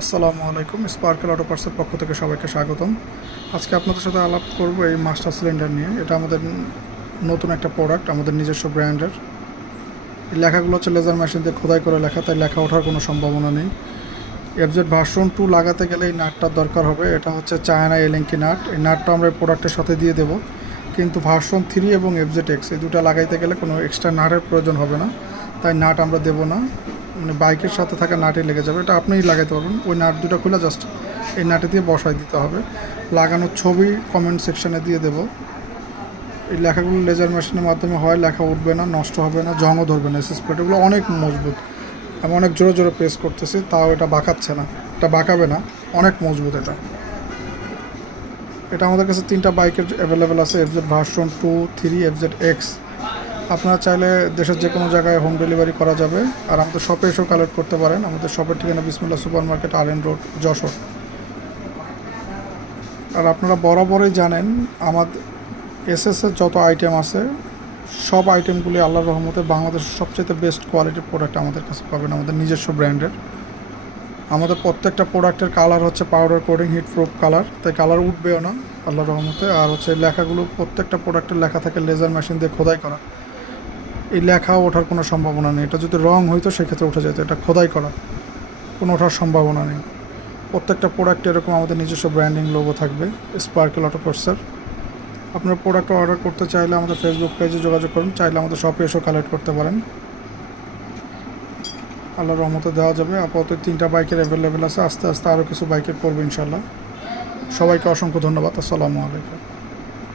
আসসালামু আলাইকুম sparkle auto পার্সের পক্ষ থেকে সবাইকে স্বাগতম। আজকে আপনাদের সাথে আলাপ করব এই মাস্টার সিলিন্ডার নিয়ে। এটা আমাদের নতুন একটা প্রোডাক্ট আমাদের নিজস্ব ব্র্যান্ডের লেখাগুলো হচ্ছে লেজার মেশিন দিয়ে খোদাই করে লেখা, তাই লেখা ওঠার কোনো সম্ভাবনা নেই। এফজেড ভার্সন টু লাগাতে গেলে এই নাটটার দরকার হবে। এটা হচ্ছে চায়না এলেঙ্কি নাট। এই নাটটা আমরা প্রোডাক্টের সাথে দিয়ে দেবো। কিন্তু ভার্সন থ্রি এবং এফজেড এক্স এই দুটো লাগাইতে গেলে কোনো এক্সট্রা নাটের প্রয়োজন হবে না। তাই নাট আমরা দেবো না। মানে বাইকের সাথে থাকা নাটে লেগে যাবে, এটা আপনিই লাগাইতে পারবেন। ওই নাট দুটো খুলে জাস্ট এই নাটে দিয়ে বসাই দিতে হবে। লাগানোর ছবি কমেন্ট সেকশনে দিয়ে দেবো। এই লেখাগুলো লেজার মেশিনের মাধ্যমে হয়, লেখা উঠবে না, নষ্ট হবে না, জংও ধরবে না এসএস প্লেট এগুলো অনেক মজবুত। আমি অনেক জোরে জোরে প্রেস করতেছি, তাও এটা বাঁকাচ্ছে না। এটা বাঁকাবে না, অনেক মজবুত এটা। এটা আমাদের কাছে তিনটা বাইকের অ্যাভেলেবেল আছে FZ version two three FZ X আপনারা চাইলে দেশের যে কোনো জায়গায় হোম ডেলিভারি করা যাবে। আর আমাদের শপে এসেও কালেক্ট করতে পারেন। আমাদের শপের ঠিকানা Bismillah super market R N road, Jessore. আর আপনারা বরাবরই জানেন, আমাদের এসএসের যত আইটেম আছে, সব আইটেমগুলি আল্লাহর রহমতে বাংলাদেশের সবচেয়ে বেস্ট কোয়ালিটির প্রোডাক্ট আমাদের কাছে পাবেন, আমাদের নিজস্ব ব্র্যান্ডের আমাদের প্রত্যেকটা প্রোডাক্টের কালার হচ্ছে powder coding heat proof colour তাই কালার উঠবেও না, আল্লাহর রহমতে। আর হচ্ছে লেখাগুলো, প্রত্যেকটা প্রোডাক্টের লেখা থাকে লেজার মেশিন দিয়ে খোদাই করা। এই লেখা ওঠার কোনো সম্ভাবনা নেই। এটা যদি রং হইতো সেক্ষেত্রে উঠে যেত। এটা খোদাই করা। কোনো ওঠার সম্ভাবনা নেই। প্রত্যেকটা প্রোডাক্টে এরকম আমাদের নিজস্ব ব্র্যান্ডিং লোগো থাকবে। স্পার্কেল অটো কোর্সের আপনার প্রোডাক্ট অর্ডার করতে চাইলে আমাদের ফেসবুক পেজে যোগাযোগ করুন। চাইলে আমাদের শপে এসেও কালেক্ট করতে পারেন। আল্লাহর রহমতে দেওয়া যাবে। আপাতত তিনটা বাইকের অ্যাভেলেবেল আছে। আস্তে আস্তে আরও কিছু বাইকের করব ইনশাল্লাহ সবাইকে অসংখ্য ধন্যবাদ। আসসালামু আলাইকুম।